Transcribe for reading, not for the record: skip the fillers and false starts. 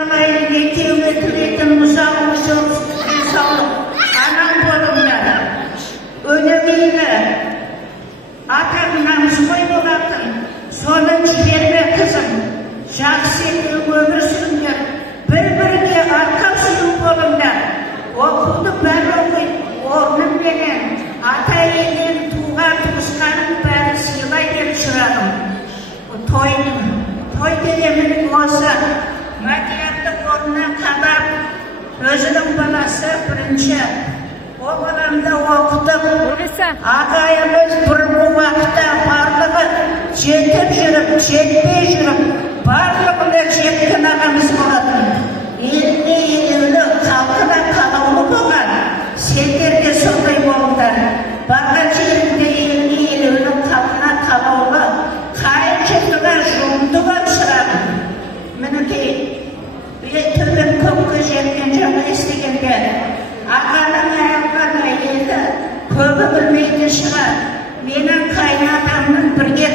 Ekewге тілейтін мысалғы денсаулық, анам болыңдар. Өнегейлі, атаң намысқой болатын, соны жіберме қызым. Жақсы өмір сүріңдер, бір-бірге арқа сүйеу болыңдар. Оқуды бәрі оқиды, орнымменен, ата-енен, туған-туысқаның бәрі сыйлай деп шығарым. Той дегеннің осы мәдениеттік орнына қадап, өзінің баласы бірінші. О баламды оқытып, ағайымыз бұрынғы уақытта барлығы жетіп жүріп, жетпей жүріп, барлығына жеткен ағамыз болатын. Еліне елеулі, халқына қалаулы болған. Сендер де сондай болыңдар. Барған жерінде еліне елеулі, халқына қалаулы, қайын жұртына жұмды болып шығады. Мінекей, төмен көкке жеткен жаңа естігенде, ағаның аяғынан әйелді көбі білмейтін шығар. Менің қайын атамның бірге